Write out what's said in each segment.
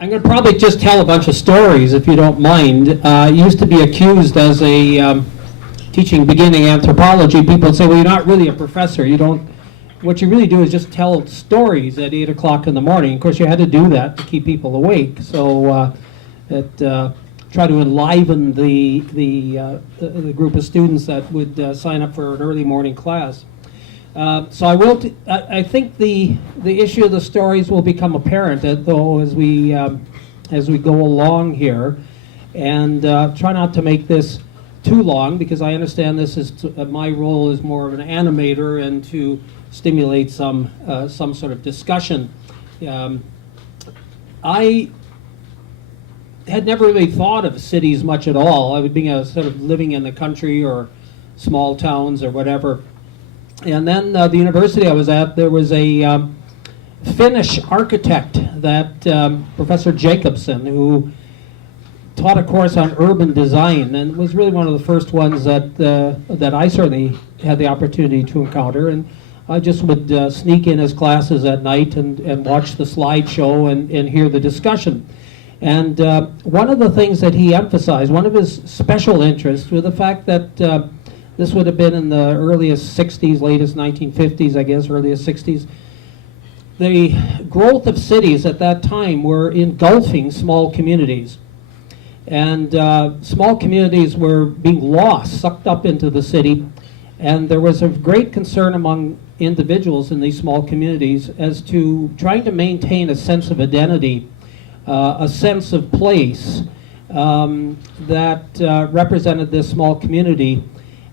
I'm going to probably just tell a bunch of stories, if you don't mind. I used to be accused as a teaching beginning anthropology. People would say, well, you're not really a professor. You don't. What you really do is just tell stories at 8 o'clock in the morning. Of course, you had to do that to keep people awake. So try to enliven the group of students that would sign up for an early morning class. So I will. I think the issue of the stories will become apparent though as we go along here, and try not to make this too long, because I understand this is my role is more of an animator and to stimulate some sort of discussion. I had never really thought of cities much at all. I was being a sort of living in the country or small towns or whatever. And then the university I was at, there was a Finnish architect, that Professor Jacobson, who taught a course on urban design, and was really one of the first ones that I certainly had the opportunity to encounter. And I just would sneak in his classes at night and watch the slideshow and hear the discussion. And one of the things that he emphasized, one of his special interests, was the fact that this would have been in the earliest 60s, latest 1950s, I guess, earliest 60s. The growth of cities at that time were engulfing small communities. And small communities were being lost, sucked up into the city. And there was a great concern among individuals in these small communities as to trying to maintain a sense of identity, a sense of place that represented this small community.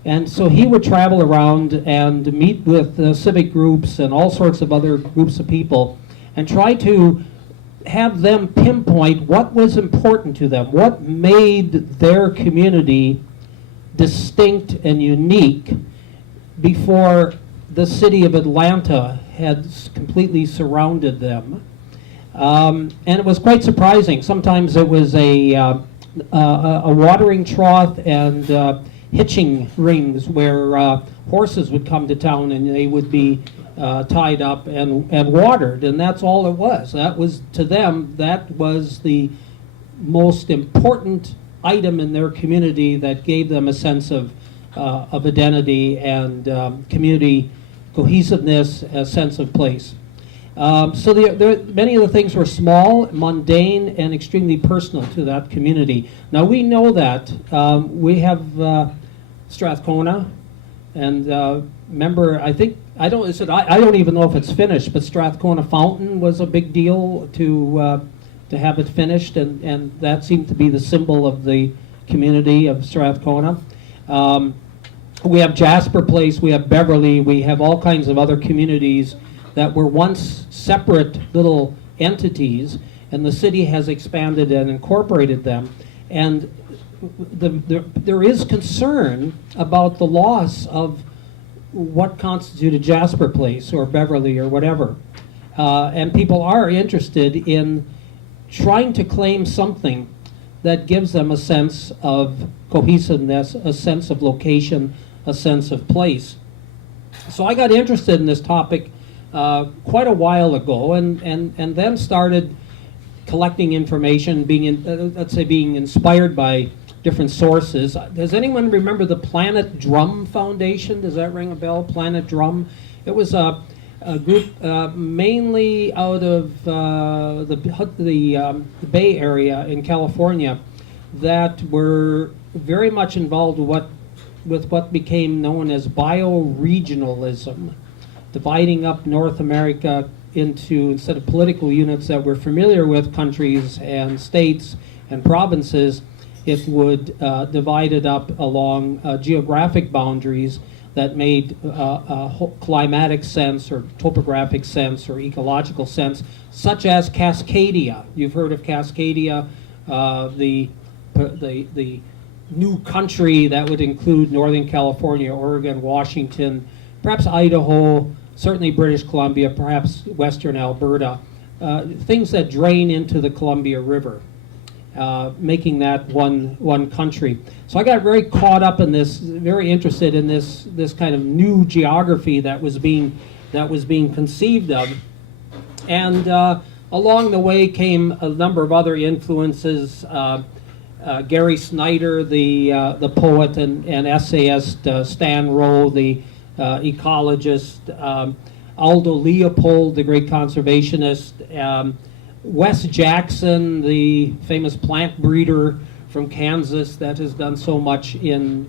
And so he would travel around and meet with civic groups and all sorts of other groups of people and try to have them pinpoint what was important to them, what made their community distinct and unique before the city of Atlanta had completely surrounded them. And it was quite surprising. Sometimes it was a watering trough and hitching rings where horses would come to town and they would be tied up and watered, and that's all it was. That was, to them, that was the most important item in their community that gave them a sense of identity and community cohesiveness, a sense of place. So many of the things were small, mundane, and extremely personal to that community. Now we know that we have Strathcona, and remember, I don't even know if it's finished, but Strathcona Fountain was a big deal to have it finished, and that seemed to be the symbol of the community of Strathcona. We have Jasper Place, we have Beverly, we have all kinds of other communities that were once separate little entities, and the city has expanded and incorporated them. And there is concern about the loss of what constituted Jasper Place or Beverly or whatever. And people are interested in trying to claim something that gives them a sense of cohesiveness, a sense of location, a sense of place. So I got interested in this topic quite a while ago, and then started collecting information, being inspired by different sources. Does anyone remember the Planet Drum Foundation? Does that ring a bell? Planet Drum. It was a group mainly out of the Bay Area in California that were very much involved with what became known as bioregionalism, dividing up North America into, instead of political units that we're familiar with, countries and states and provinces, it would divide it up along geographic boundaries that made climatic sense or topographic sense or ecological sense, such as Cascadia. You've heard of Cascadia, the new country that would include Northern California, Oregon, Washington, perhaps Idaho, certainly British Columbia, perhaps Western Alberta, things that drain into the Columbia River, making that one country. So I got very caught up in this, very interested in this kind of new geography that was being conceived of, and along the way came a number of other influences. Gary Snyder, the poet and essayist, Stan Rowe, the ecologist, Aldo Leopold, the great conservationist, Wes Jackson, the famous plant breeder from Kansas that has done so much in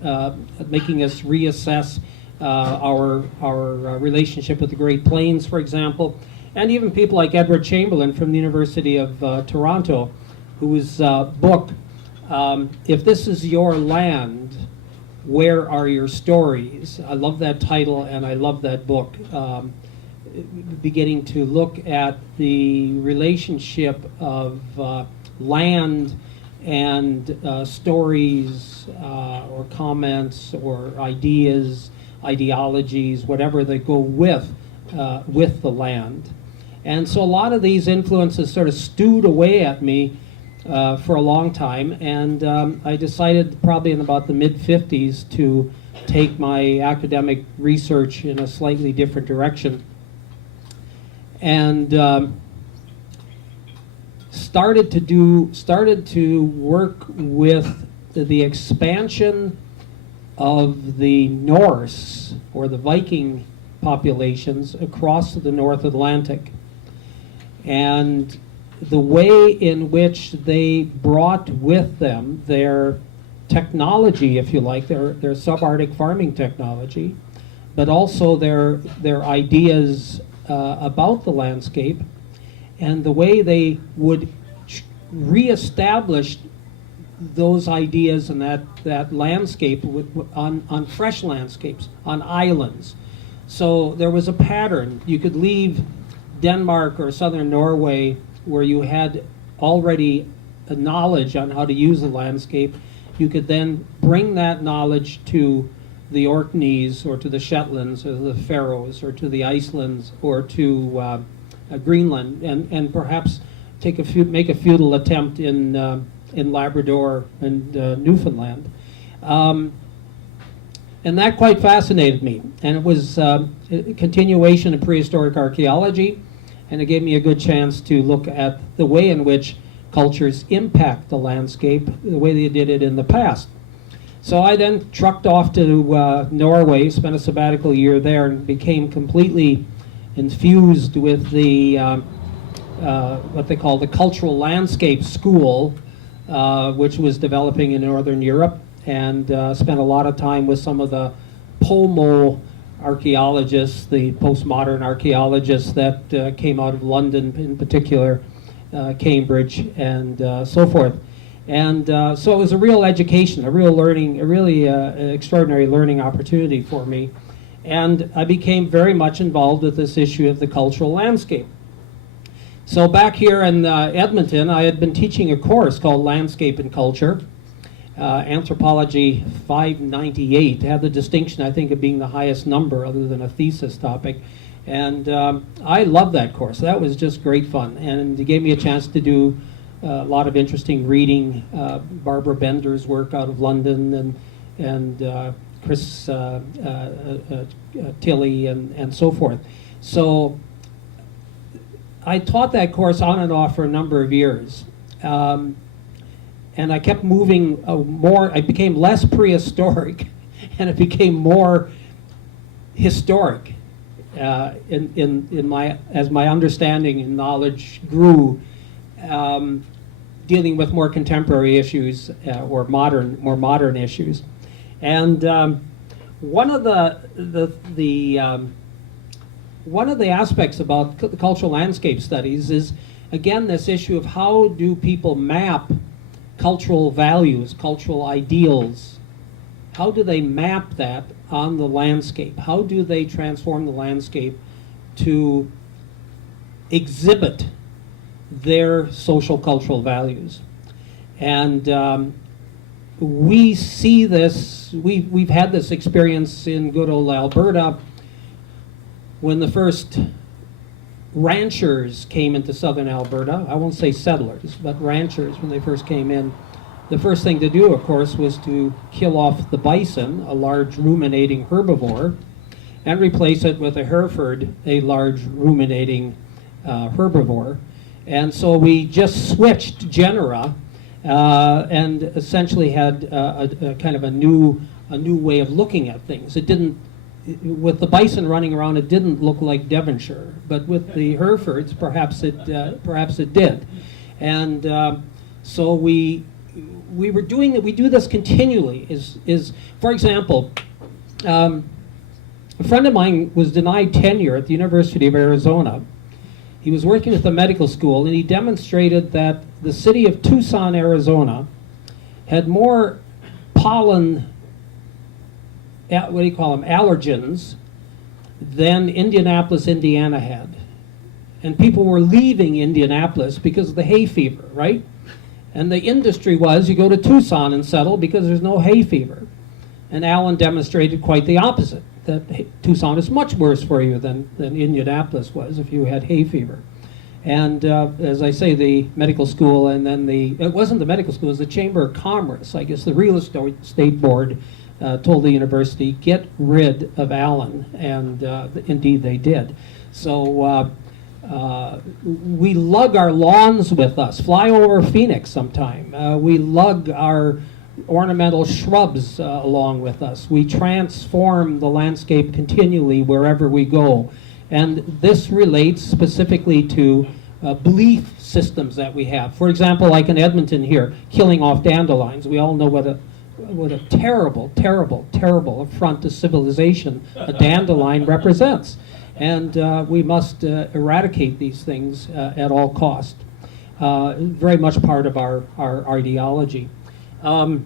making us reassess our relationship with the Great Plains, for example, and even people like Edward Chamberlain from the University of Toronto, whose book, If This Is Your Land, Where Are Your Stories? I love that title and I love that book. Beginning to look at the relationship of land and stories or comments or ideas, ideologies, whatever that go with the land. And so a lot of these influences sort of stewed away at me for a long time, and I decided probably in about the mid-50s to take my academic research in a slightly different direction. And started to work with the expansion of the Norse or the Viking populations across the North Atlantic, and the way in which they brought with them their technology, if you like, their subarctic farming technology, but also their ideas about the landscape, and the way they would reestablish those ideas and that landscape on fresh landscapes, on islands. So there was a pattern. You could leave Denmark or southern Norway where you had already a knowledge on how to use the landscape. You could then bring that knowledge to the Orkneys or to the Shetlands or the Faroes or to the Icelands or to Greenland, and perhaps make a futile attempt in Labrador and Newfoundland. And that quite fascinated me. And it was a continuation of prehistoric archaeology, and it gave me a good chance to look at the way in which cultures impact the landscape, the way they did it in the past. So I then trucked off to Norway, spent a sabbatical year there, and became completely infused with the what they call the Cultural Landscape School, which was developing in Northern Europe, and spent a lot of time with some of the Pomo archaeologists, the postmodern archaeologists that came out of London in particular, Cambridge, and so forth. And so it was a real education, a real learning, a really extraordinary learning opportunity for me. And I became very much involved with this issue of the cultural landscape. So back here in Edmonton, I had been teaching a course called Landscape and Culture, Anthropology 598, had the distinction, I think, of being the highest number other than a thesis topic. And I loved that course. That was just great fun. And it gave me a chance to do a lot of interesting reading, Barbara Bender's work out of London, and Chris Tilley, and so forth. So I taught that course on and off for a number of years. And I kept moving more. I became less prehistoric, and it became more historic as my understanding and knowledge grew, dealing with more contemporary issues or more modern issues. And one of the aspects about cultural landscape studies is, again, this issue of how do people map cultural values, cultural ideals. How do they map that on the landscape? How do they transform the landscape to exhibit their social cultural values? And we see this, we've had this experience in good old Alberta when the first ranchers came into southern Alberta. I won't say settlers, but ranchers, when they first came in. The first thing to do, of course, was to kill off the bison, a large ruminating herbivore, and replace it with a Hereford, a large ruminating herbivore. And so we just switched genera and essentially had a kind of a new way of looking at things. It didn't, with the bison running around, it didn't look like Devonshire, but with the Herefords, perhaps it did. And so we were doing it. We do this continually. Is for example, a friend of mine was denied tenure at the University of Arizona. He was working at the medical school, and he demonstrated that the city of Tucson, Arizona, had more pollen, what do you call them, allergens, than Indianapolis, Indiana had. And people were leaving Indianapolis because of the hay fever, right? And the industry was, you go to Tucson and settle because there's no hay fever. And Allen demonstrated quite the opposite, that Tucson is much worse for you than Indianapolis was if you had hay fever. And as I say, the medical school, and then it wasn't the medical school, it was the Chamber of Commerce, I guess the real estate board told the university, get rid of Allen, and indeed they did. So we lug our lawns with us, fly over Phoenix sometime. We lug our ornamental shrubs along with us. We transform the landscape continually wherever we go. And this relates specifically to belief systems that we have. For example, like in Edmonton here, killing off dandelions. We all know what a terrible, terrible, terrible affront to civilization a dandelion represents. And we must eradicate these things at all cost. Very much part of our ideology. In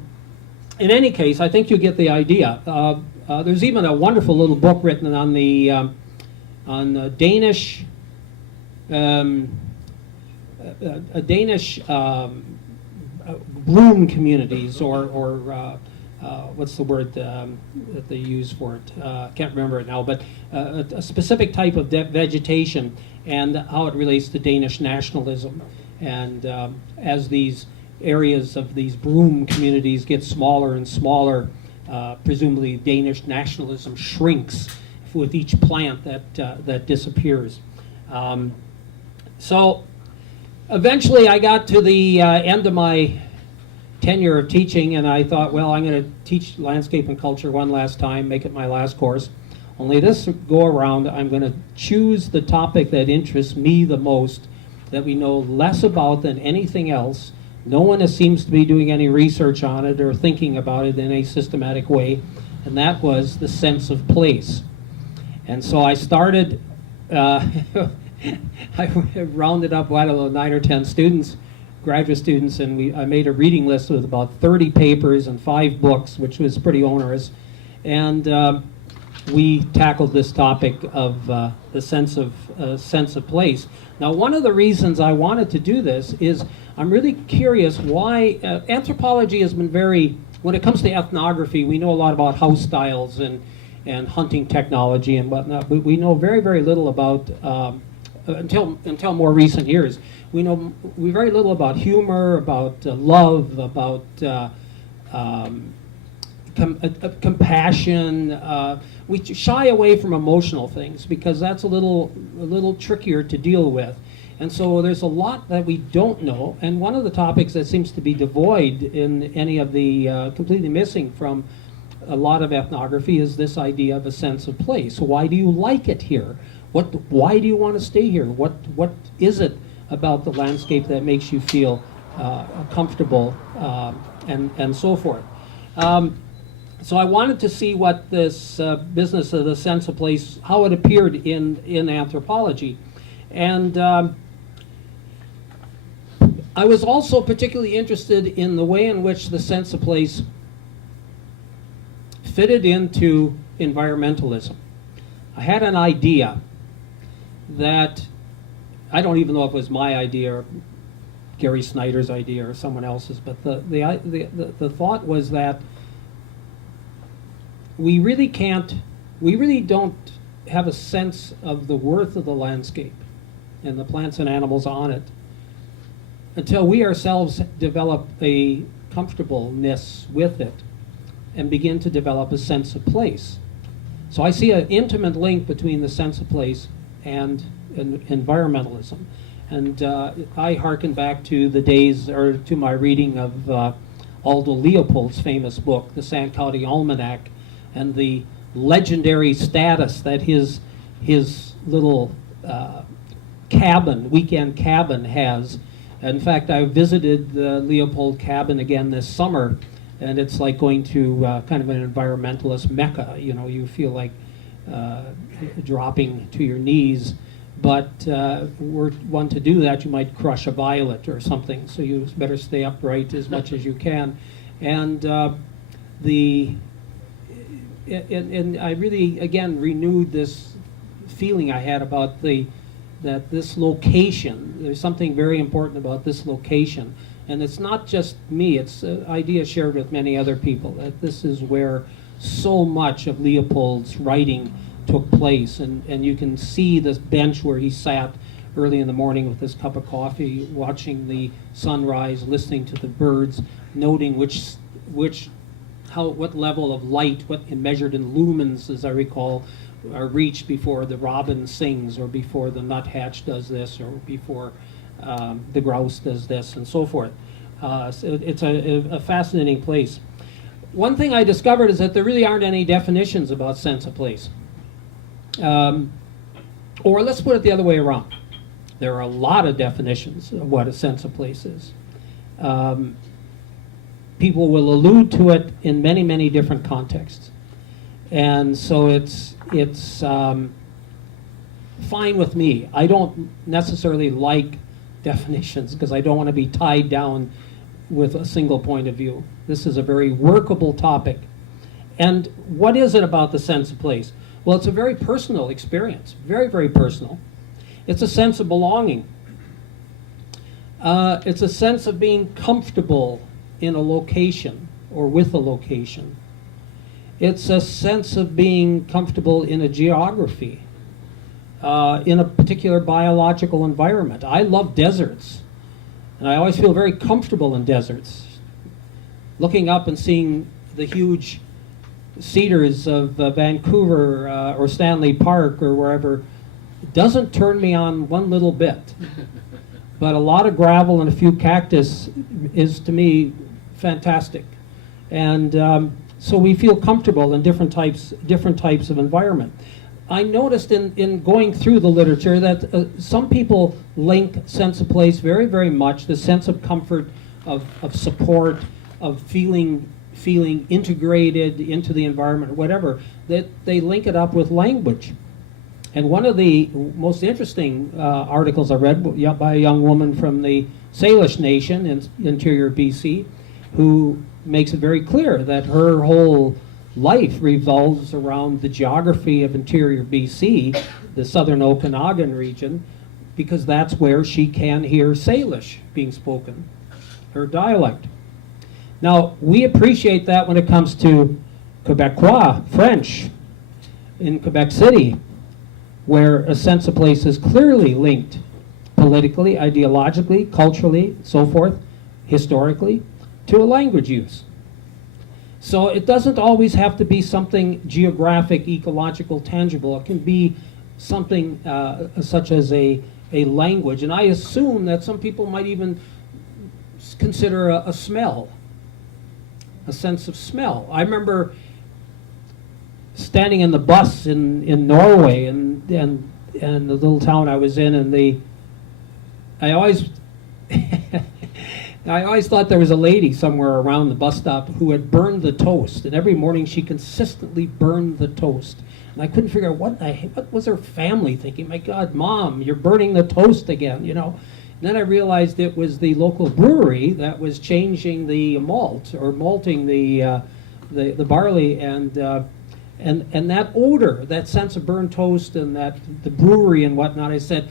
any case, I think you get the idea. There's even a wonderful little book written on the Danish, Danish broom communities, or what's the word that they use for it? Can't remember it now, but a specific type of vegetation and how it relates to Danish nationalism. And as these areas of these broom communities get smaller and smaller, presumably Danish nationalism shrinks with each plant that disappears. So eventually I got to the end of my tenure of teaching, and I thought, well, I'm going to teach landscape and culture one last time, make it my last course. Only this go around, I'm going to choose the topic that interests me the most, that we know less about than anything else. No one seems to be doing any research on it or thinking about it in a systematic way, and that was the sense of place. And so I started, I rounded up, I don't know, 9 or 10 students, graduate students, and I made a reading list with about 30 papers and 5 books, which was pretty onerous. And we tackled this topic of the sense of place. Now, one of the reasons I wanted to do this is I'm really curious why anthropology has been very, when it comes to ethnography, we know a lot about house styles and hunting technology and whatnot, but we know very, very little about, until more recent years, we know very little about humor, about love, about compassion. We shy away from emotional things because that's a little trickier to deal with. And so there's a lot that we don't know, and one of the topics that seems to be devoid in any of the, completely missing from a lot of ethnography, is this idea of a sense of place. Why do you like it here? Why do you want to stay here? What is it about the landscape that makes you feel comfortable, and so forth? So I wanted to see what this business of the sense of place, how it appeared in anthropology. And I was also particularly interested in the way in which the sense of place fitted into environmentalism. I had an idea that, I don't even know if it was my idea or Gary Snyder's idea or someone else's, but the thought was that we really don't have a sense of the worth of the landscape and the plants and animals on it until we ourselves develop a comfortableness with it and begin to develop a sense of place. So I see an intimate link between the sense of place and environmentalism. And I hearken back to the days, or to my reading of Aldo Leopold's famous book, the Sand County Almanac, and the legendary status that his little cabin, weekend cabin, has. In fact, I visited the Leopold cabin again this summer, and it's like going to kind of an environmentalist mecca. You know, you feel like dropping to your knees. But were one to do that, you might crush a violet or something. So you better stay upright as much as you can. And and I really, again, renewed this feeling I had about that this location. There's something very important about this location, and it's not just me. It's an idea shared with many other people, that this is where so much of Leopold's writing took place, and you can see this bench where he sat early in the morning with his cup of coffee, watching the sunrise, listening to the birds, noting what level of light, what measured in lumens, as I recall, are reached before the robin sings, or before the nuthatch does this, or before the grouse does this, and so forth. So it's a fascinating place. One thing I discovered is that there really aren't any definitions about sense of place. Or let's put it the other way around. There are a lot of definitions of what a sense of place is. People will allude to it in many, many different contexts. And so it's fine with me. I don't necessarily like definitions because I don't want to be tied down with a single point of view. This is a very workable topic. And what is it about the sense of place? Well, it's a very personal experience, very, very personal. It's a sense of belonging. It's a sense of being comfortable in a location or with a location. It's a sense of being comfortable in a geography, in a particular biological environment. I love deserts, and I always feel very comfortable in deserts. Looking up and seeing the huge cedars of Vancouver or Stanley Park or wherever doesn't turn me on one little bit. But a lot of gravel and a few cactus is, to me, fantastic. And so we feel comfortable in different types of environment. I noticed in going through the literature that some people link sense of place very, very much, the sense of comfort, of support, of feeling integrated into the environment, or whatever, that they link it up with language. And one of the most interesting articles I read by a young woman from the Salish Nation in interior BC, who makes it very clear that her whole life revolves around the geography of interior BC, the southern Okanagan region, because that's where she can hear Salish being spoken, her dialect. Now, we appreciate that when it comes to Quebecois, French, in Quebec City, where a sense of place is clearly linked politically, ideologically, culturally, so forth, historically, to a language use. So it doesn't always have to be something geographic, ecological, tangible. It can be something such as a language. And I assume that some people might even consider a smell, a sense of smell. I remember standing in the bus in Norway and the little town I was in, and I always thought there was a lady somewhere around the bus stop who had burned the toast, and every morning she consistently burned the toast. And I couldn't figure out what was her family thinking. My God, Mom, you're burning the toast again, you know. And then I realized it was the local brewery that was changing the malt, or malting the barley, and that odor, that sense of burned toast, and that the brewery and whatnot. I said,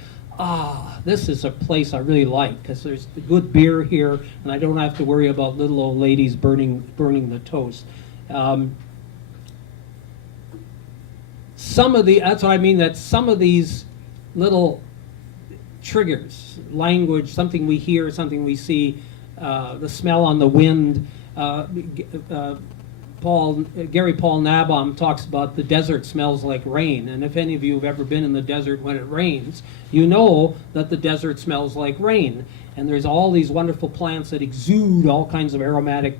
this is a place I really like, because there's good beer here, and I don't have to worry about little old ladies burning the toast. That's what I mean, that some of these little triggers, language, something we hear, something we see, the smell on the wind, Gary Paul Nabaum talks about the desert smells like rain, and if any of you have ever been in the desert when it rains, you know that the desert smells like rain. And there's all these wonderful plants that exude all kinds of aromatic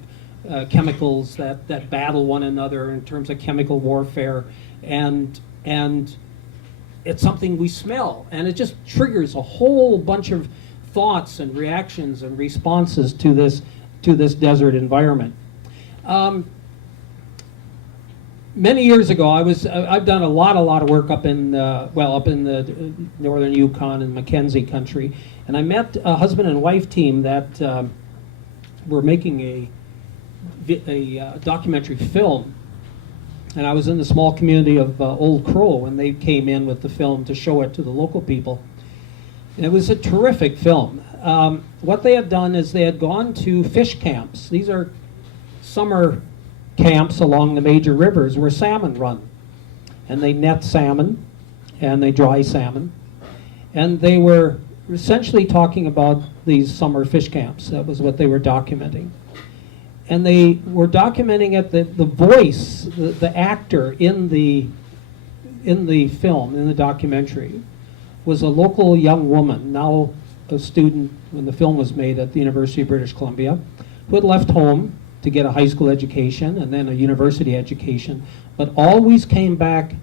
chemicals that battle one another in terms of chemical warfare, and it's something we smell, and it just triggers a whole bunch of thoughts and reactions and responses to this desert environment. Many years ago, I've done a lot of work up in the northern Yukon and Mackenzie country, and I met a husband and wife team that were making a documentary film, and I was in the small community of Old Crow when they came in with the film to show it to the local people. And it was a terrific film. What they had done is they had gone to fish camps. These are summer camps along the major rivers where salmon run. And they net salmon, and they dry salmon. And they were essentially talking about these summer fish camps. That was what they were documenting. And they were documenting it, the voice, the actor in the film, in the documentary, was a local young woman, now a student when the film was made at the University of British Columbia, who had left home to get a high school education and then a university education, but always came back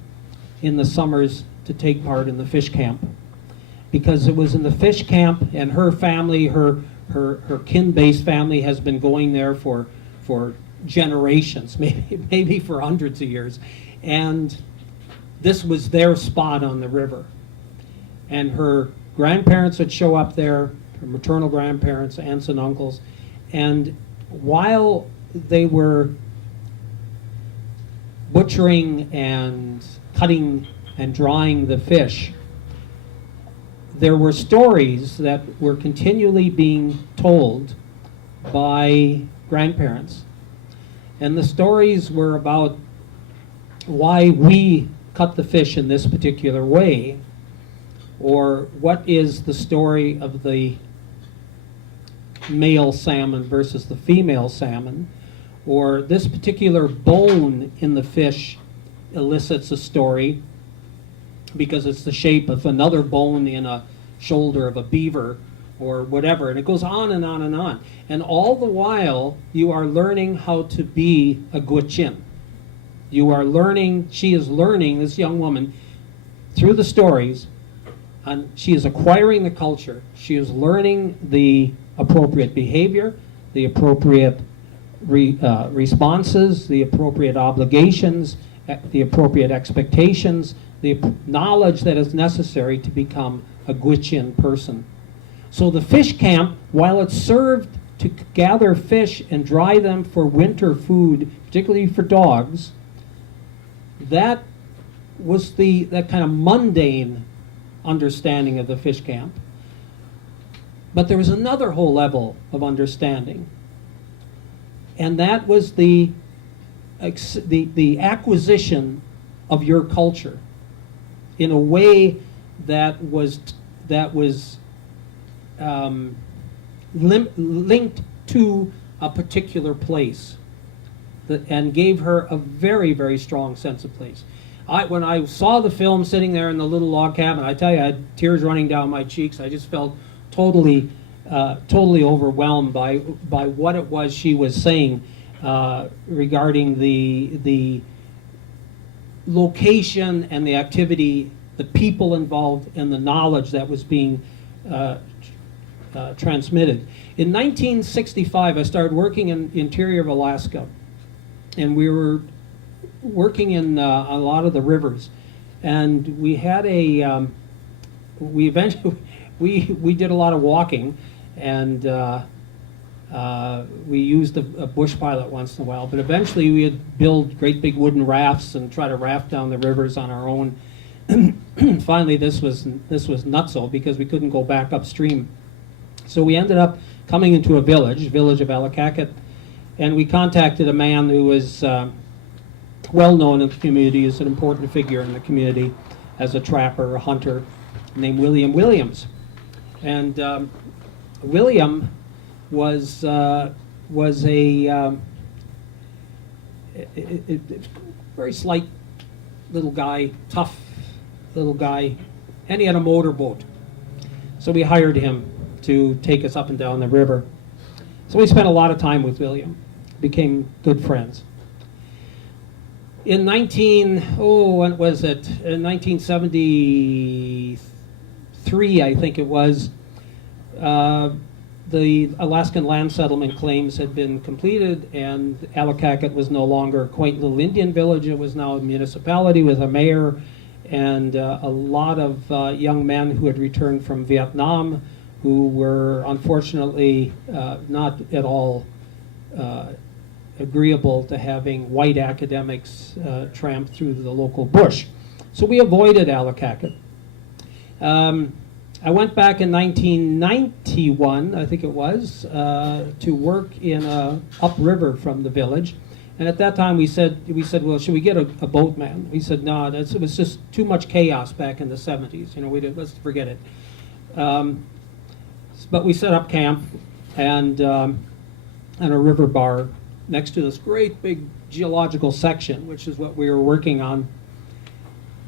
in the summers to take part in the fish camp. Because it was in the fish camp, and her family, her kin-based family has been going there for generations, maybe for hundreds of years. And this was their spot on the river. And her grandparents would show up there, her maternal grandparents, aunts and uncles, and while they were butchering and cutting and drying the fish, there were stories that were continually being told by grandparents. And the stories were about why we cut the fish in this particular way, or what is the story of the male salmon versus the female salmon, or this particular bone in the fish elicits a story because it's the shape of another bone in a shoulder of a beaver or whatever, and it goes on and on and on. And all the while, you are learning how to be a Gwich'in. You are learning, she is learning, this young woman, through the stories, and she is acquiring the culture. She is learning the appropriate behavior, the appropriate responses, the appropriate obligations, the appropriate expectations, the knowledge that is necessary to become a Gwich'in person. So the fish camp, while it served to gather fish and dry them for winter food, particularly for dogs, that was that kind of mundane understanding of the fish camp. But there was another whole level of understanding, and that was the acquisition of your culture in a way that was linked to a particular place, and gave her a very, very strong sense of place. When I saw the film sitting there in the little log cabin, I tell you, I had tears running down my cheeks. I just felt totally overwhelmed by what it was she was saying regarding the location and the activity, the people involved, and the knowledge that was being transmitted. In 1965, I started working in the interior of Alaska, and we were working in a lot of the rivers, and we had we eventually we did a lot of walking, and we used a bush pilot once in a while, but eventually we would build great big wooden rafts and try to raft down the rivers on our own. Finally, this was nutso because we couldn't go back upstream. So we ended up coming into a village of Allakaket, and we contacted a man who was well known in the community, as an important figure in the community, as a trapper, a hunter, named William Williams. And William was very slight little guy, tough little guy, and he had a motorboat. So we hired him to take us up and down the river. So we spent a lot of time with William, became good friends. In 1973, I think it was, the Alaskan land settlement claims had been completed, and Allakaket was no longer a quaint little Indian village. It was now a municipality with a mayor and a lot of young men who had returned from Vietnam, who were unfortunately not at all agreeable to having white academics tramp through the local bush. So we avoided Allakaket. I went back in 1991, I think it was, to work in upriver from the village. And at that time we said, well, should we get a boatman? We said, no, it was just too much chaos back in the 70s. Let's forget it. But we set up camp and a river bar next to this great big geological section, which is what we were working on.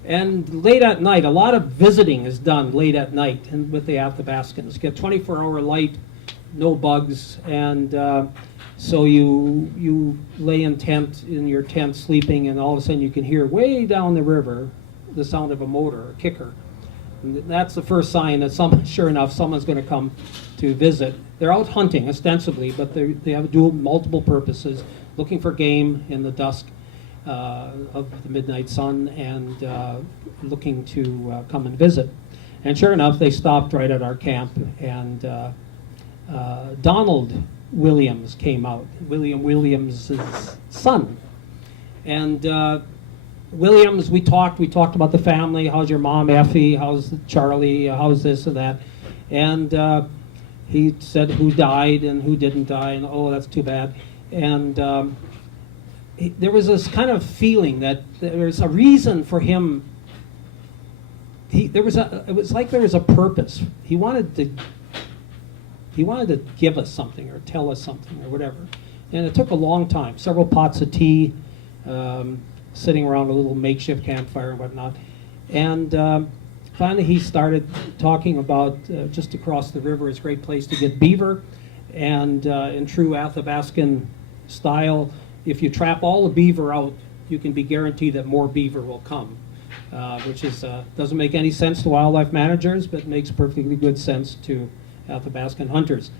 And late at night, a lot of visiting is done late at night and with the Athabascans. Get 24-hour light, no bugs, and so you lay in your tent sleeping, and all of a sudden you can hear way down the river the sound of a motor, a kicker. And that's the first sign that sure enough, someone's going to come to visit. They're out hunting ostensibly, but they have multiple purposes, looking for game in the dusk of the midnight sun, and looking to come and visit. And sure enough, they stopped right at our camp, and Donald Williams came out, William Williams' son. And Williams, we talked about the family. How's your mom, Effie? How's Charlie? How's this and that? And he said who died and who didn't die, and oh, that's too bad. And there was this kind of feeling that there was a reason for him. It was like there was a purpose. He wanted to give us something or tell us something or whatever. And it took a long time, several pots of tea, sitting around a little makeshift campfire and whatnot. And finally he started talking about just across the river is a great place to get beaver. And in true Athabascan style, if you trap all the beaver out, you can be guaranteed that more beaver will come, which is doesn't make any sense to wildlife managers, but makes perfectly good sense to Athabascan hunters.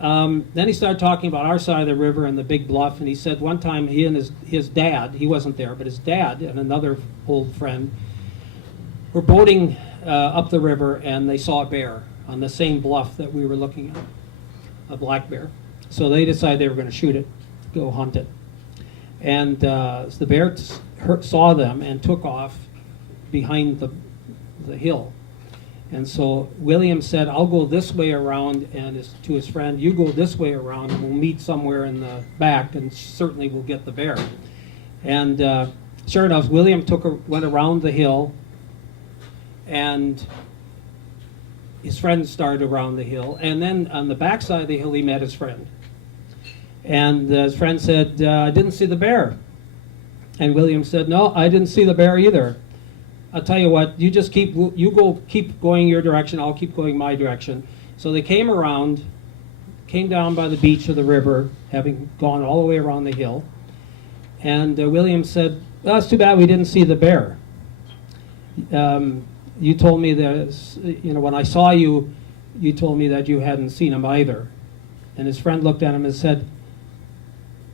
Then he started talking about our side of the river and the big bluff, and he said one time he and his dad, he wasn't there, but his dad and another old friend were boating up the river, and they saw a bear on the same bluff that we were looking at, a black bear. So they decided they were going to shoot it, go hunt it. And the bear saw them and took off behind the hill. And so William said, I'll go this way around, and to his friend, you go this way around, and we'll meet somewhere in the back, and certainly we'll get the bear. And sure enough, William went around the hill, and his friend started around the hill. And then on the back side of the hill, he met his friend. And his friend said, I didn't see the bear. And William said, no, I didn't see the bear either. I'll tell you what, you keep going your direction, I'll keep going my direction. So they came down by the beach of the river, having gone all the way around the hill. And William said, well, it's too bad we didn't see the bear. You told me that, when I saw you, you told me that you hadn't seen him either. And his friend looked at him and said,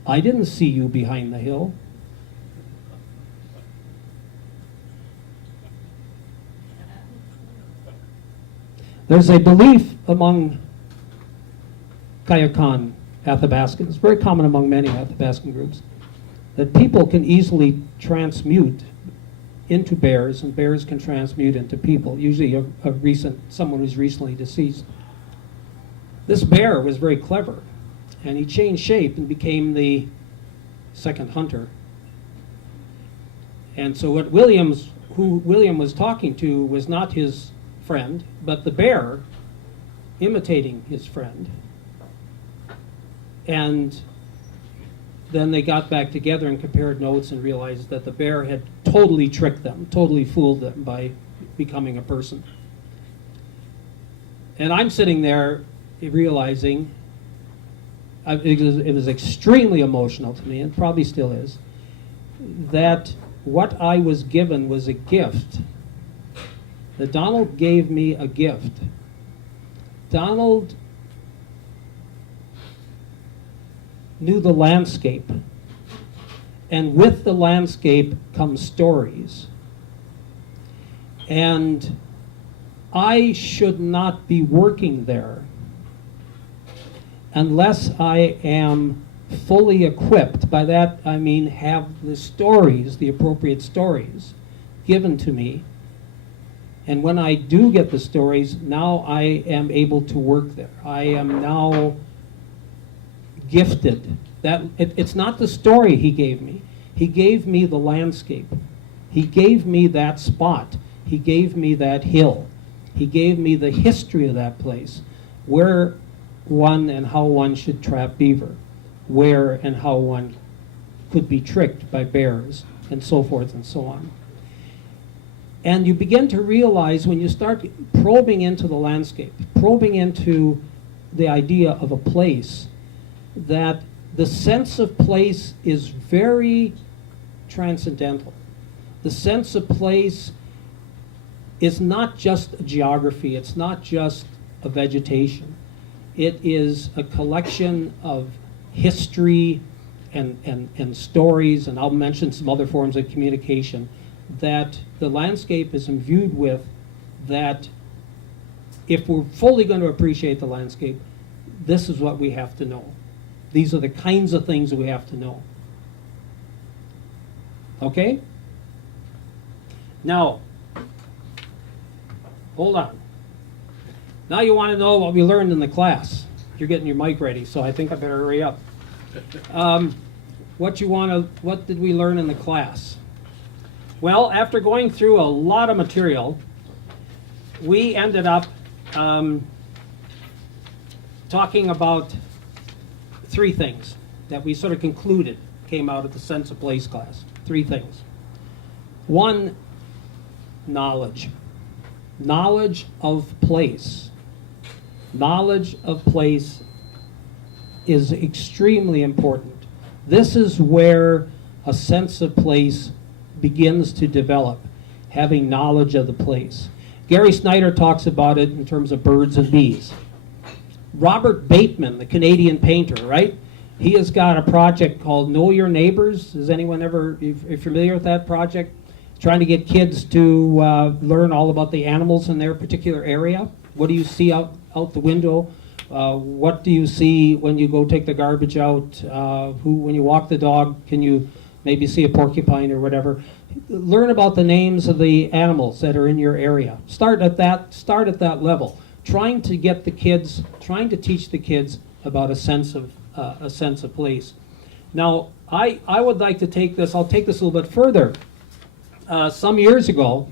I didn't see you behind the hill. There's a belief among Kayakan Athabascans, very common among many Athabascan groups, that people can easily transmute into bears, and bears can transmute into people, usually someone who's recently deceased. This bear was very clever, and he changed shape and became the second hunter. And so who William was talking to was not his friend, but the bear imitating his friend. And then they got back together and compared notes and realized that the bear had totally tricked them, totally fooled them by becoming a person. And I'm sitting there realizing, it was extremely emotional to me, and probably still is, that what I was given was a gift. That Donald gave me a gift. Donald knew the landscape, and with the landscape come stories. And I should not be working there unless I am fully equipped. By that I mean have the stories, the appropriate stories, given to me. And when I do get the stories, now I am able to work there. I am now gifted. It's not the story he gave me. He gave me the landscape. He gave me that spot. He gave me that hill. He gave me the history of that place, where one and how one should trap beaver, where and how one could be tricked by bears, and so forth and so on. And you begin to realize when you start probing into the landscape, probing into the idea of a place, that the sense of place is very transcendental. The sense of place is not just a geography, it's not just a vegetation. It is a collection of history and stories, and I'll mention some other forms of communication that the landscape is imbued with, that if we're fully going to appreciate the landscape, this is what we have to know. These are the kinds of things that we have to know. Okay? Now, hold on. Now you want to know what we learned in the class. You're getting your mic ready, so I think I better hurry up. What did we learn in the class? Well, after going through a lot of material, we ended up talking about three things that we sort of concluded came out of the sense of place class. Three things. One, knowledge. Knowledge of place. Knowledge of place is extremely important. This is where a sense of place begins to develop, having knowledge of the place. Gary Snyder talks about it in terms of birds and bees. Robert Bateman, the Canadian painter, right? He has got a project called Know Your Neighbors. Is anyone ever familiar with that project? Trying to get kids to learn all about the animals in their particular area. What do you see out the window? What do you see when you go take the garbage out? When you walk the dog, can you maybe see a porcupine or whatever? Learn about the names of the animals that are in your area. Start at that level. Trying to teach the kids about a sense of place. Now, I would like to take this. I'll take this a little bit further. Some years ago,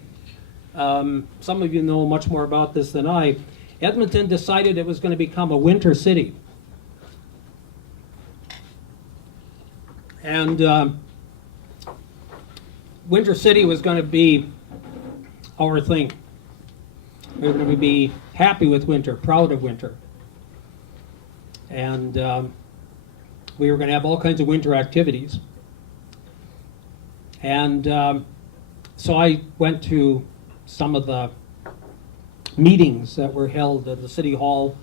some of you know much more about this than I. Edmonton decided it was going to become a winter city, and winter city was going to be our thing. We were going to be happy with winter, proud of winter. And we were going to have all kinds of winter activities. And so I went to some of the meetings that were held at the City Hall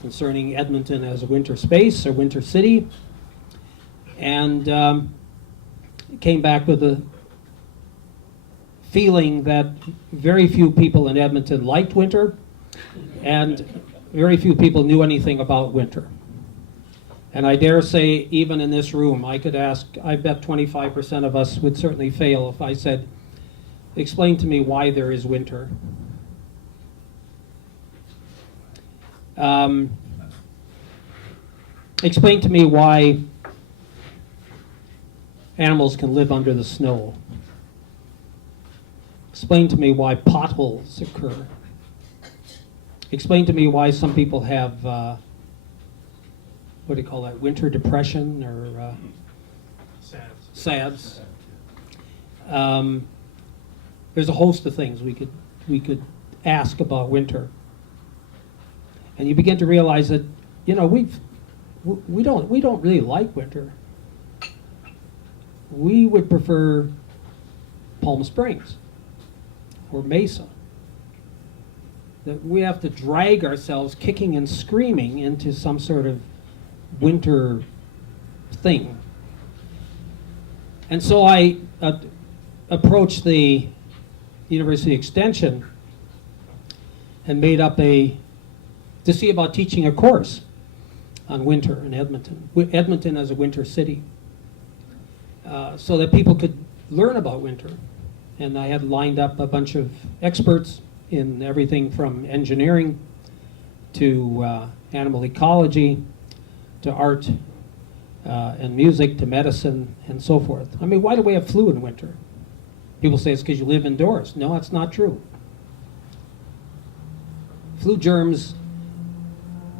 concerning Edmonton as a winter space, or winter city. And came back with a feeling that very few people in Edmonton liked winter, and very few people knew anything about winter. And I dare say, even in this room, I bet 25% of us would certainly fail if I said, explain to me why there is winter. Explain to me why animals can live under the snow. Explain to me why potholes occur. Explain to me why some people have, what do you call that, winter depression, or SADS. There's a host of things we could ask about winter. And you begin to realize that, you know, we don't really like winter. We would prefer Palm Springs or Mesa. That we have to drag ourselves kicking and screaming into some sort of winter thing. And so I approached the University Extension and made up to see about teaching a course on winter in Edmonton. Edmonton as a winter city. So that people could learn about winter. And I had lined up a bunch of experts in everything from engineering to animal ecology to art and music to medicine and so forth. I mean, why do we have flu in winter? People say it's because you live indoors. No, that's not true. Flu germs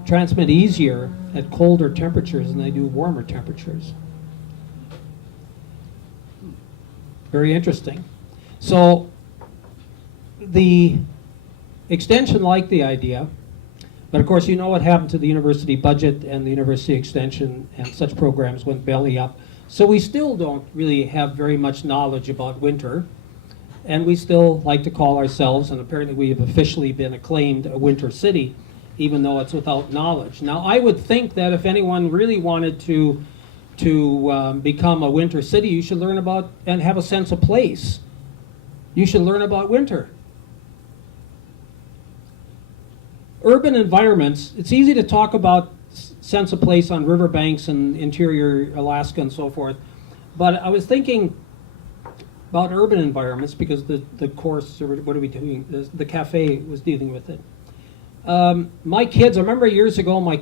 transmit easier at colder temperatures than they do warmer temperatures. Very interesting. So the extension liked the idea, but of course you know what happened to the university budget, and the university extension and such programs went belly up. So we still don't really have very much knowledge about winter, and we still like to call ourselves, and apparently we have officially been acclaimed a winter city, even though it's without knowledge. Now I would think that if anyone really wanted to become a winter city, you should learn about and have a sense of place. You should learn about winter. Urban environments, it's easy to talk about sense of place on riverbanks and interior Alaska and so forth, but I was thinking about urban environments because the course, or what are we doing, the cafe was dealing with it. My kids, I remember years ago, I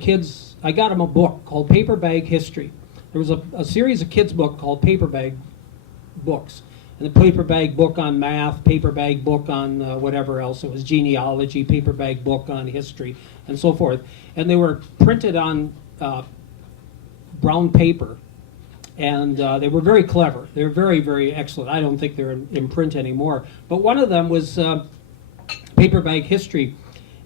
got them a book called Paper Bag History. There was a series of kids' book called Paper Bag Books. And the paper bag book on math, paper bag book on whatever else. It was genealogy, paper bag book on history, and so forth. And they were printed on brown paper. And they were very clever. They were very, very excellent. I don't think they're in print anymore. But one of them was Paper Bag History.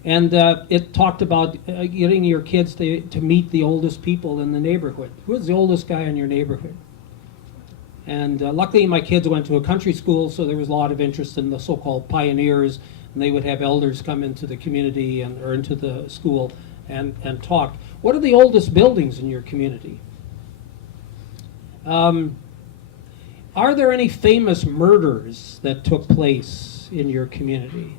And it talked about getting your kids to meet the oldest people in the neighborhood. Who is the oldest guy in your neighborhood? And luckily my kids went to a country school, so there was a lot of interest in the so-called pioneers, and they would have elders come into the community or into the school and talk. What are the oldest buildings in your community? Are there any famous murders that took place in your community?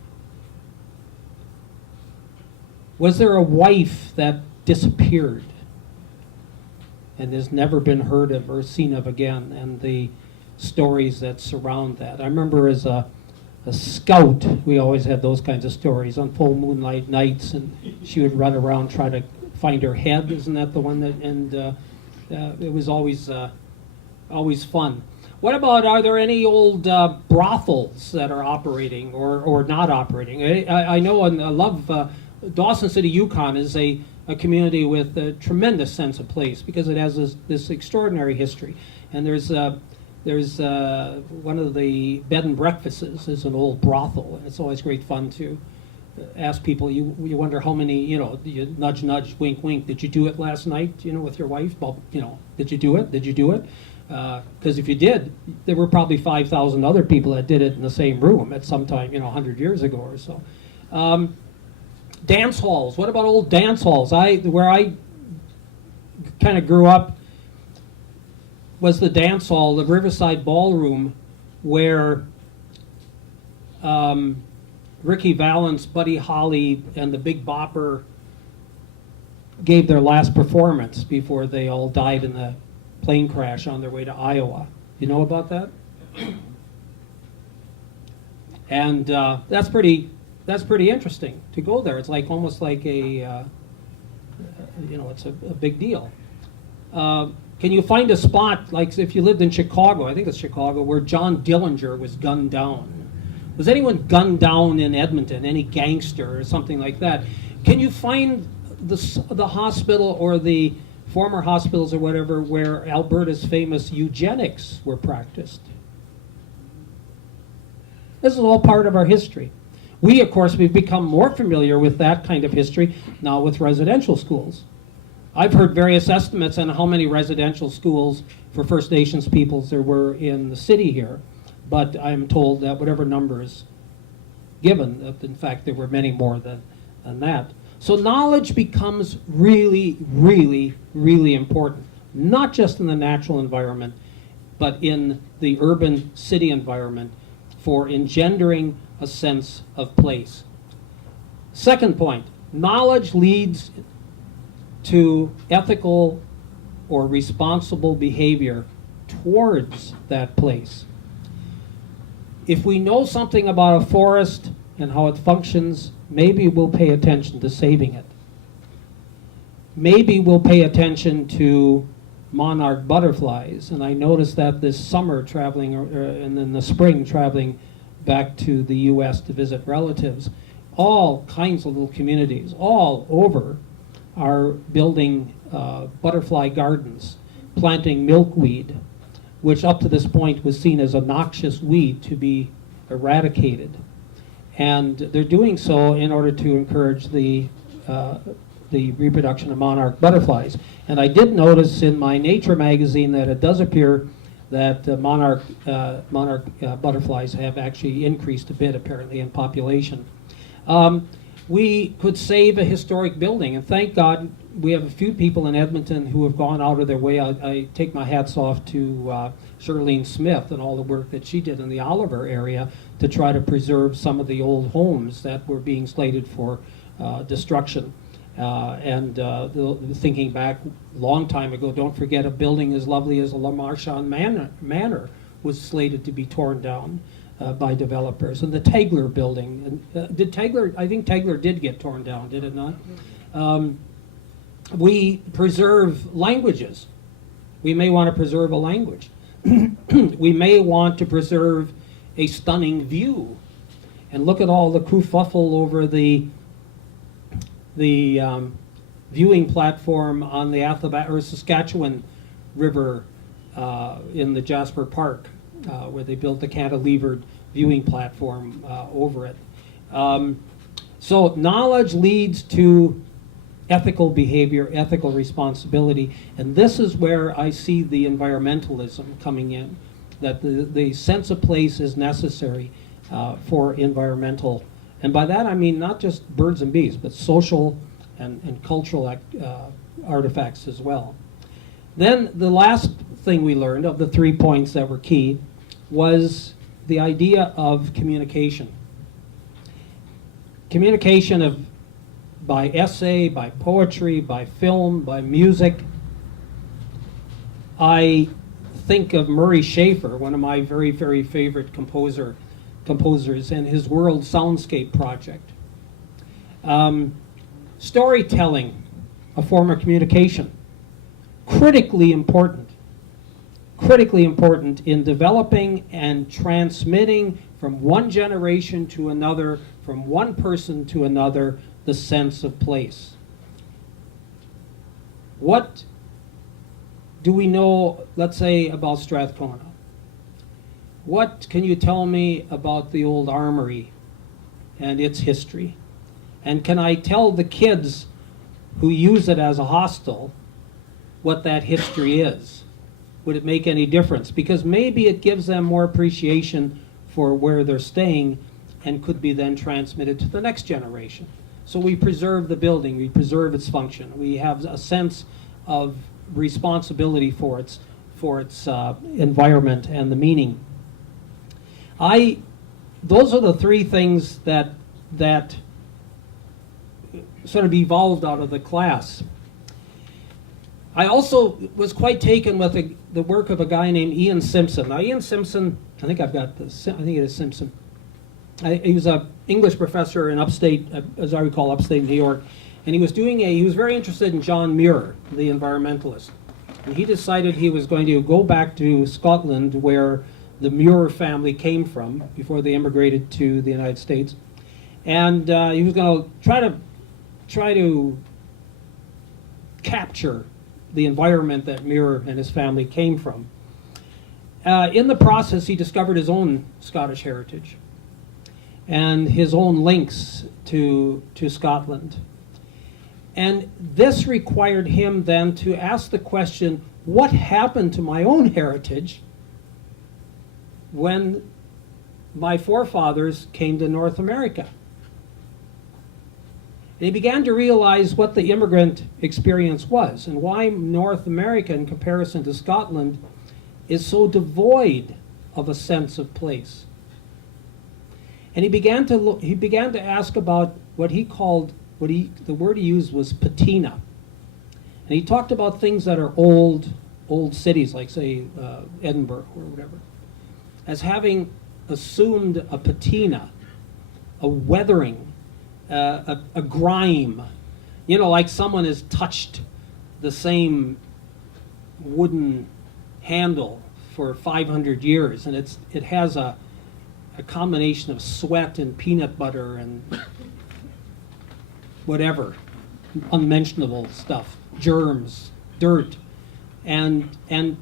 Was there a wife that disappeared and has never been heard of or seen of again, and the stories that surround that? I remember as a scout, we always had those kinds of stories on full moonlight nights, and she would run around trying to find her head. Isn't that the one that? And it was always fun. What about, are there any old brothels that are operating or not operating? I know and I love Dawson City, Yukon is a community with a tremendous sense of place because it has this extraordinary history. And there's one of the bed and breakfasts is an old brothel, and it's always great fun to ask people. You wonder how many, you nudge, nudge, wink, wink. Did you do it last night, with your wife? Well, did you do it? Did you do it? Because if you did, there were probably 5,000 other people that did it in the same room at some time, 100 years ago or so. Dance halls. What about old dance halls? Where I kind of grew up was the dance hall, the Riverside Ballroom, where Ricky Valance, Buddy Holly, and the Big Bopper gave their last performance before they all died in the plane crash on their way to Iowa. You know about that? And that's pretty interesting to go there. It's like almost like it's a big deal. Can you find a spot, like if you lived in Chicago, I think it's Chicago, where John Dillinger was gunned down? Was anyone gunned down in Edmonton, any gangster or something like that? Can you find the hospital or the former hospitals or whatever where Alberta's famous eugenics were practiced. This is all part of our history. We, of course, we've become more familiar with that kind of history now with residential schools. I've heard various estimates on how many residential schools for First Nations peoples there were in the city here, but I'm told that whatever number is given, that in fact there were many more than that. So knowledge becomes really, really, really important, not just in the natural environment, but in the urban city environment for engendering a sense of place. Second point, knowledge leads to ethical or responsible behavior towards that place. If we know something about a forest and how it functions, maybe we'll pay attention to saving it. Maybe we'll pay attention to monarch butterflies. And I noticed that this summer traveling, and in the spring traveling back to the US to visit relatives, all kinds of little communities all over are building butterfly gardens, planting milkweed, which up to this point was seen as a noxious weed to be eradicated. And they're doing so in order to encourage the reproduction of monarch butterflies. And I did notice in my Nature magazine that it does appear that monarch butterflies have actually increased a bit, apparently, in population. We could save a historic building, and thank God we have a few people in Edmonton who have gone out of their way. I take my hats off to Shirlene Smith and all the work that she did in the Oliver area to try to preserve some of the old homes that were being slated for destruction. Thinking back a long time ago, don't forget a building as lovely as the La Marchand Manor was slated to be torn down by developers. And the Tegler building, I think Tegler did get torn down, did it not? We preserve languages. We may want to preserve a language. We may want to preserve a stunning view. And look at all the kerfuffle over the viewing platform on the Saskatchewan River in the Jasper Park, where they built the cantilevered viewing platform over it. So knowledge leads to ethical behavior, ethical responsibility, and this is where I see the environmentalism coming in, that the sense of place is necessary for environmental. And by that I mean not just birds and bees, but social and cultural artifacts as well. Then the last thing we learned of the 3 points that were key was the idea of communication. Communication by essay, by poetry, by film, by music. I think of Murray Schafer, one of my very, very favorite composers, and his World Soundscape project. Storytelling, a form of communication, critically important in developing and transmitting from one generation to another, from one person to another, the sense of place. What do we know, let's say, about Strathcona? What can you tell me about the old armory and its history? And can I tell the kids who use it as a hostel what that history is? Would it make any difference? Because maybe it gives them more appreciation for where they're staying and could be then transmitted to the next generation. So we preserve the building, we preserve its function. We have a sense of responsibility for its environment and the meaning. Those are the 3 things that sort of evolved out of the class. I also was quite taken with the work of a guy named Ian Simpson. Now, Ian Simpson, I think it is Simpson. He was an English professor in upstate, as I recall, upstate New York, and he was very interested in John Muir, the environmentalist. And he decided he was going to go back to Scotland, where the Muir family came from before they immigrated to the United States, and he was going to try to capture the environment that Muir and his family came from. In the process, he discovered his own Scottish heritage and his own links to Scotland. And this required him then to ask the question, what happened to my own heritage when my forefathers came to North America? And he began to realize what the immigrant experience was and why North America, in comparison to Scotland, is so devoid of a sense of place. And he began to ask about what he called, the word he used was patina. And he talked about things that are old cities, like say Edinburgh or whatever, as having assumed a patina, a weathering, a grime. You know, like someone has touched the same wooden handle for 500 years, and it has a combination of sweat and peanut butter and whatever, unmentionable stuff, germs, dirt, and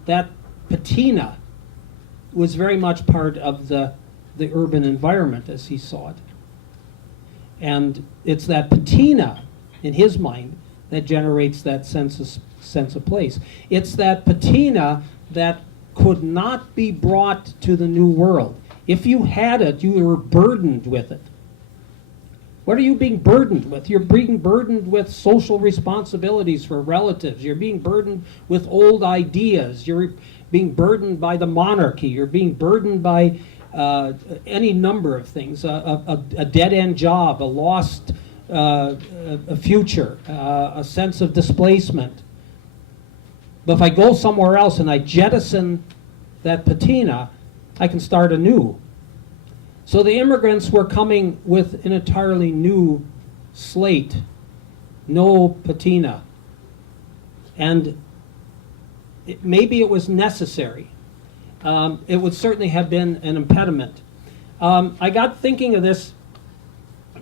that patina was very much part of the urban environment as he saw it. And it's that patina in his mind that generates that sense of place. It's that patina that could not be brought to the New World. If you had it, you were burdened with it. What are you being burdened with? You're being burdened with social responsibilities for relatives. You're being burdened with old ideas. You're being burdened by the monarchy. You're being burdened by any number of things, a dead-end job, a lost a future, a sense of displacement. But if I go somewhere else and I jettison that patina, I can start anew. So the immigrants were coming with an entirely new slate, no patina. And maybe it was necessary. It would certainly have been an impediment. I got thinking of this.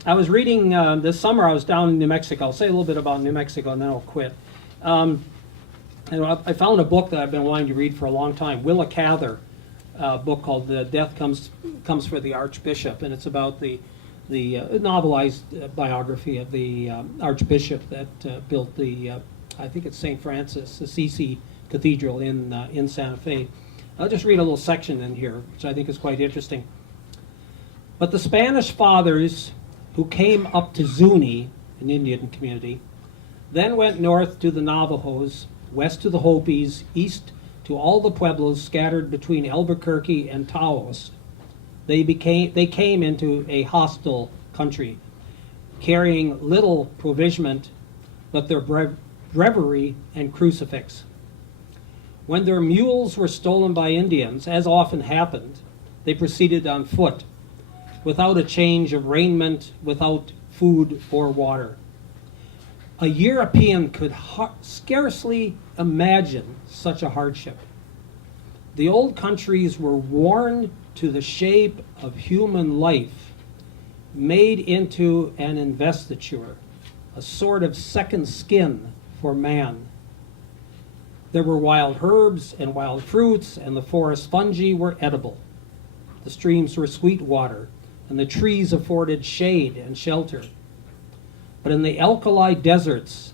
I was reading this summer, I was down in New Mexico. I'll say a little bit about New Mexico and then I'll quit. I found a book that I've been wanting to read for a long time, Willa Cather, book called Death Comes for the Archbishop, and it's about the novelized biography of the Archbishop that built the, I think it's St. Francis Assisi Cathedral in Santa Fe. I'll just read a little section in here, which I think is quite interesting. But the Spanish fathers who came up to Zuni, an Indian community, then went north to the Navajos, west to the Hopis, east to all the pueblos scattered between Albuquerque and Taos. They came into a hostile country, carrying little provision but their breviary and crucifix. When their mules were stolen by Indians, as often happened, they proceeded on foot, without a change of raiment, without food or water. A European could scarcely imagine such a hardship. The old countries were worn to the shape of human life, made into an investiture, a sort of second skin for man. There were wild herbs and wild fruits, and the forest fungi were edible. The streams were sweet water, and the trees afforded shade and shelter. But in the alkali deserts,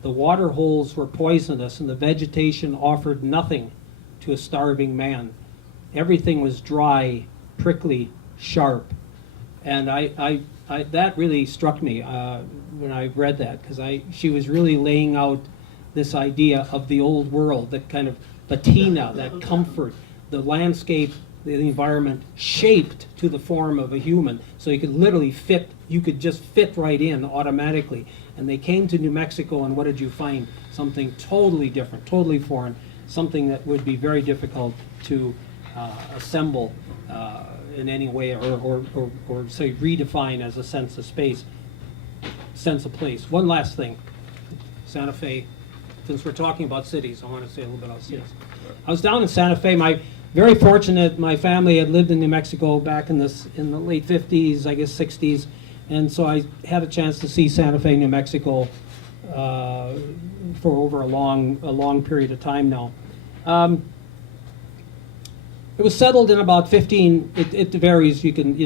the water holes were poisonous, and the vegetation offered nothing to a starving man. Everything was dry, prickly, sharp. And I that really struck me when I read that, because she was really laying out this idea of the old world, that kind of patina, that comfort, the landscape, the environment shaped to the form of a human, so you could literally fit, you could just fit right in automatically. And they came to New Mexico, and what did you find? Something totally different, totally foreign, something that would be very difficult to assemble in any way, or say redefine as a sense of space, sense of place. One last thing, Santa Fe. Since we're talking about cities, I want to say a little bit about cities. I was down in Santa Fe. Very fortunate, my family had lived in New Mexico back in the late 50s, I guess 60s, and so I had a chance to see Santa Fe, New Mexico for over a long period of time now. It was settled in about 15, it varies, you can,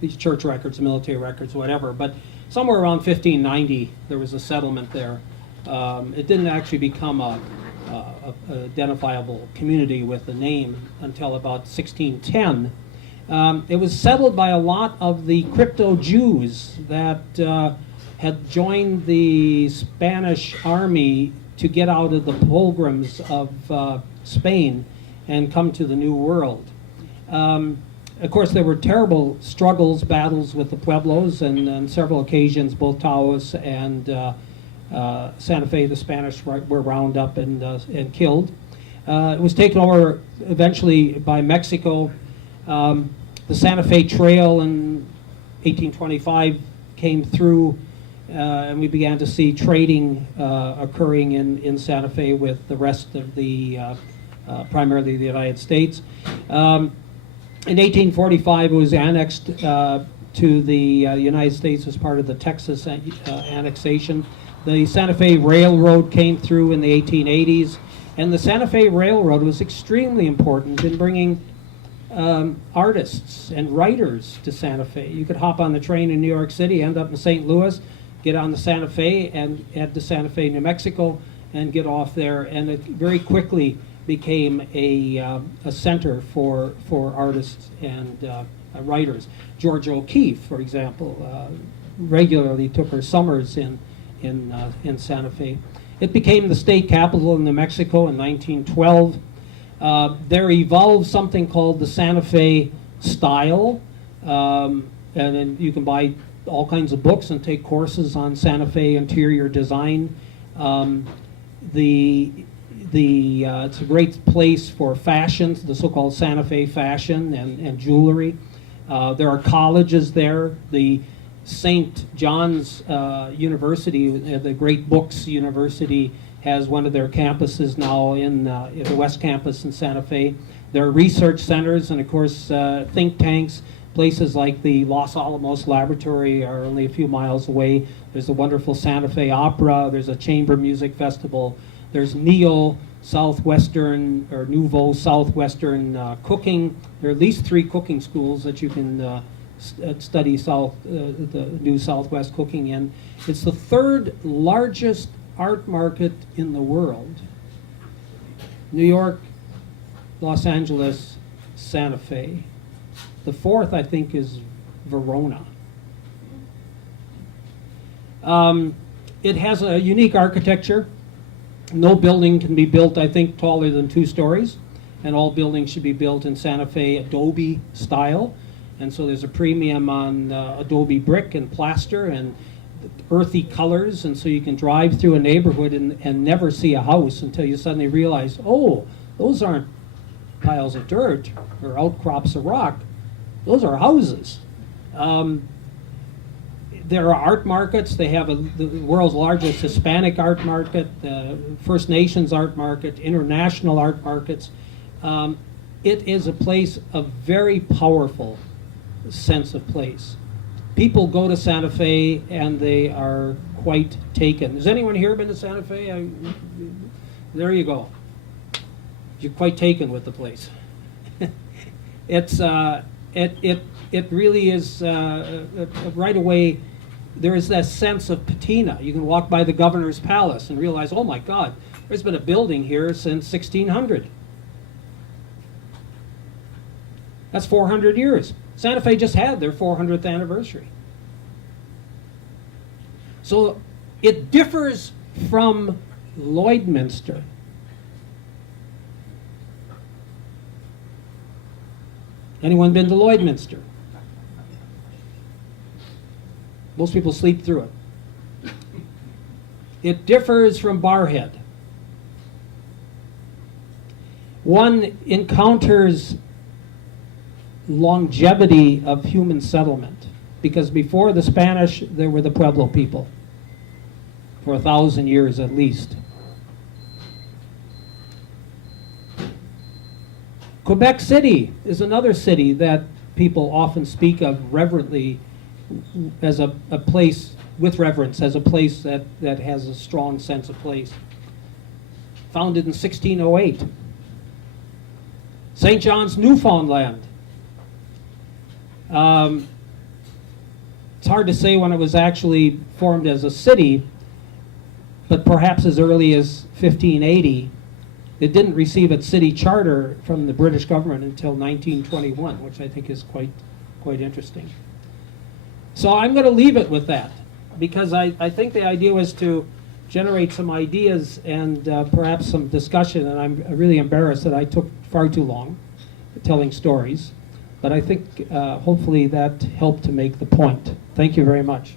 these church records, military records, whatever, but somewhere around 1590, there was a settlement there. It didn't actually become a identifiable community with a name until about 1610. It was settled by a lot of the crypto Jews that had joined the Spanish army to get out of the pilgrims of Spain and come to the New World. Of course, there were terrible struggles, battles with the Pueblos, and on several occasions, both Taos and Santa Fe, the Spanish were rounded up and killed. It was taken over eventually by Mexico. The Santa Fe Trail in 1825 came through, and we began to see trading occurring in Santa Fe with the rest of the primarily the United States. In 1845, it was annexed to the United States as part of the Texas annexation. The Santa Fe Railroad came through in the 1880s, and the Santa Fe Railroad was extremely important in bringing artists and writers to Santa Fe. You could hop on the train in New York City, end up in St. Louis, get on the Santa Fe, and head to Santa Fe, New Mexico, and get off there, and it very quickly became a center for artists and writers. George O'Keeffe, for example, regularly took her summers in Santa Fe. It became the state capital in New Mexico in 1912. There evolved something called the Santa Fe style, and then you can buy all kinds of books and take courses on Santa Fe interior design. It's a great place for fashions, the so-called Santa Fe fashion and jewelry. There are colleges there. The St. John's University, the Great Books University, has one of their campuses now in the West Campus in Santa Fe. There are research centers and, of course, think tanks. Places like the Los Alamos Laboratory are only a few miles away. There's a wonderful Santa Fe Opera. There's a chamber music festival. There's Southwestern or Nouveau Southwestern cooking. There are at least 3 cooking schools that you can study the New Southwest cooking in. It's the 3rd largest art market in the world. New York, Los Angeles, Santa Fe. The 4th, I think, is Verona. It has a unique architecture. No building can be built, I think, taller than 2 stories, and all buildings should be built in Santa Fe adobe style. And so there's a premium on adobe brick and plaster and earthy colors, and so you can drive through a neighborhood and never see a house until you suddenly realize, oh, those aren't piles of dirt or outcrops of rock. Those are houses. There are art markets. They have the world's largest Hispanic art market, First Nations art market, international art markets. It is a place of very powerful sense of place. People go to Santa Fe and they are quite taken. Has anyone here been to Santa Fe? There you go. You're quite taken with the place. It really is right away. There is that sense of patina. You can walk by the governor's palace and realize, oh my God, there's been a building here since 1600. That's 400 years. Santa Fe just had their 400th anniversary. So it differs from Lloydminster. Anyone been to Lloydminster? Most people sleep through it. It differs from Barhead. One encounters longevity of human settlement, because before the Spanish, there were the Pueblo people for 1,000 years at least. Quebec City is another city that people often speak of reverently as a place with reverence, as a place that has a strong sense of place. Founded in 1608. St. John's, Newfoundland. It's hard to say when it was actually formed as a city, but perhaps as early as 1580. It didn't receive its city charter from the British government until 1921, which I think is quite interesting. So I'm going to leave it with that, because I think the idea was to generate some ideas and perhaps some discussion, and I'm really embarrassed that I took far too long telling stories, but I think hopefully that helped to make the point. Thank you very much.